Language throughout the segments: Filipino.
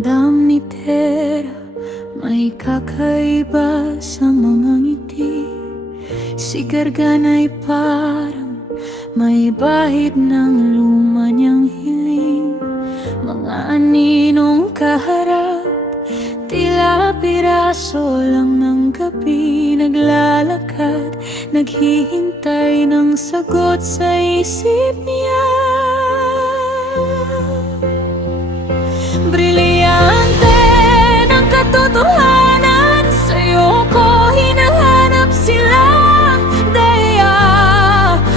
Ramdam ni Tera, may kakaiba sa mga ngiti. Si Gargan ay parang may bahid ng luma niyang hiling. Mga aninong kaharap, tila piraso lang ng gabi. Naglalakad, naghihintay ng sagot sa isip niya. Brilyante ng katotohanan, sa'yo ko hinahanap sila. Dea,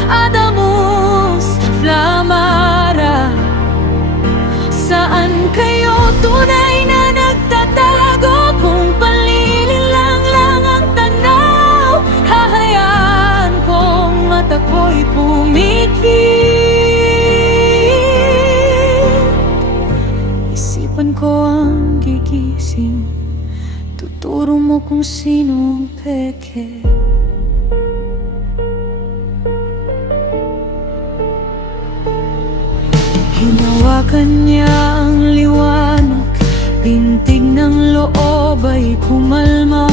Adamus, Flamara, saan kayo tunay na nagtatago? Kung panlililang lang ang tanaw, hahayaan kong mata ko'y pumikit. Isipan ko ang gigising, tuturo mo kung sino ang peke. Hinawakan niya ang liwanag, pintig ng loob ay kumalma.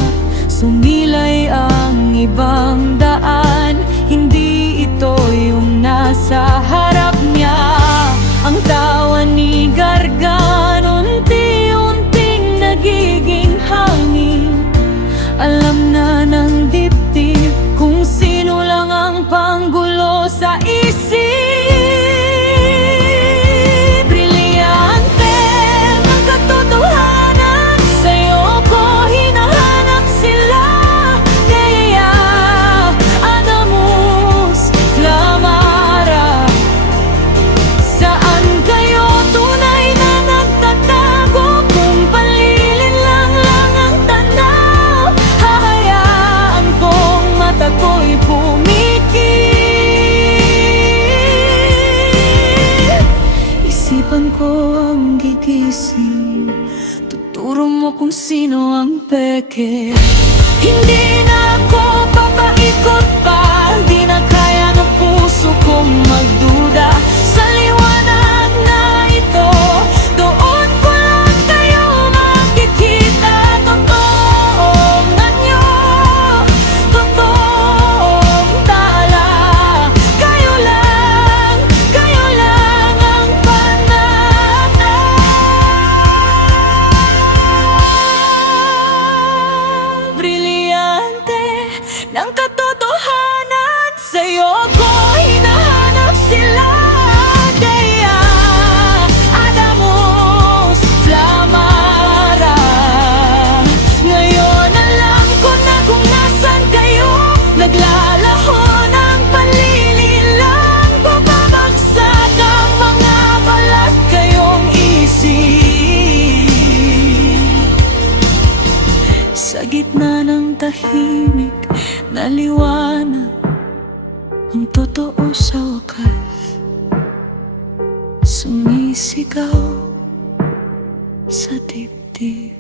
Sumilay ang ibang daan, hindi ito yung nasa harap niya. Ang tawa ni Gargan, unti-unting nagiging hangin. Alam na ng dibdib kung sino lang ang panggulo sa isip. Brilyante ng katotohanan, sa'yo ko hinahanap sila. Dea, Adamus, Flamara, saan kayo tunay na nagtatago? Kung panlililang lang ang tanaw, hahayaan kong mata ko'y pumikit. Isipan ko ang gigising, tuturo mo kung sino ang peke. Hindi na ako papaikot pa, di na kaya ng puso kong magduda. Sa liwanag na ito, doon ko lang kayo makikita. Totoong anyo, totoong tala. Kayo lang ang panatag. Brilyante ng katotohanan, sa'yo ko hinahanap sila. Dea, Adamus, Flamara, ngayon alam ko na kung nasan kayo. Naglalaho ng panlililang, bababagsak ang mga balat kayong isip. Sa gitna ng tahimik na liwanag, ang totoo sa wakas sumisigaw sa dibdib.